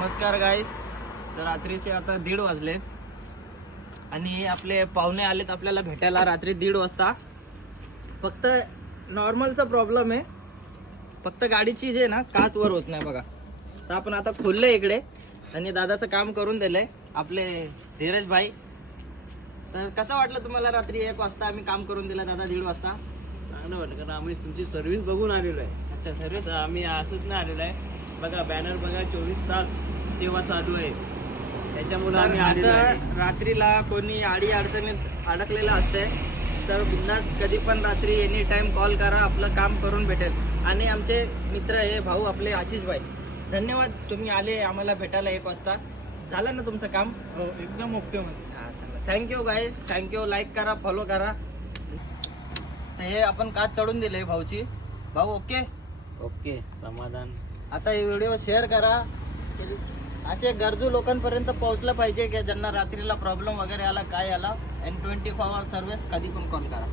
नमस्कार गाईस. तर रात्रीचे आता 1:30 वाजले आणि आपले पाहुणे आलेत आपल्याला भेटायला रात्री 1:30 वाजता. फक्त नॉर्मलचा प्रॉब्लेम आहे, फक्त गाडीची जे ना काच वर होत नाही बघा. तर आपण आता खोलले इकडे आणि दादाचं काम करून दिलंय आपले धीरज भाई. तर कसं वाटलं तुम्हाला रात्री 1 वाजता आम्ही काम करून दिलं दादा 1:30 वाजता? चांगलं वाटलं कारण आम्ही तुमची सर्व्हिस बघून आलेलो आहे. अच्छा सर्विस. तर आम्ही असंच नाही आलेलो आहे. बघा बॅनर बघा 24 तास सेवा चालू आहे, त्याच्यामुळे आम्ही आलेलो आहे. रात्रीला कोणी आडी अडचणीत अडकलेलं असते तर बिंदास कधी पण रात्री एनी टाइम कॉल करा, आपलं काम करून भेटेल. आणि आमचे मित्र हे भाऊ आपले आशिष भाई, धन्यवाद तुम्ही आले आम्हाला भेटायला 1 वाजता. झालं ना तुमचं काम? हो एकदम okay. Thank you guys, thank you. Like करा, फॉलो करा. तर हे आपण काच चढून दिले भाऊची. भाऊ ओके ओके समाधान. आता हे व्हिडिओ शेअर करा, असे गरजू लोकांपर्यंत पोहोचलं पाहिजे की ज्यांना रात्रीला प्रॉब्लेम वगैरे आला काय आला. आणि 24 आवर सर्व्हिस कधी पण कॉल करा.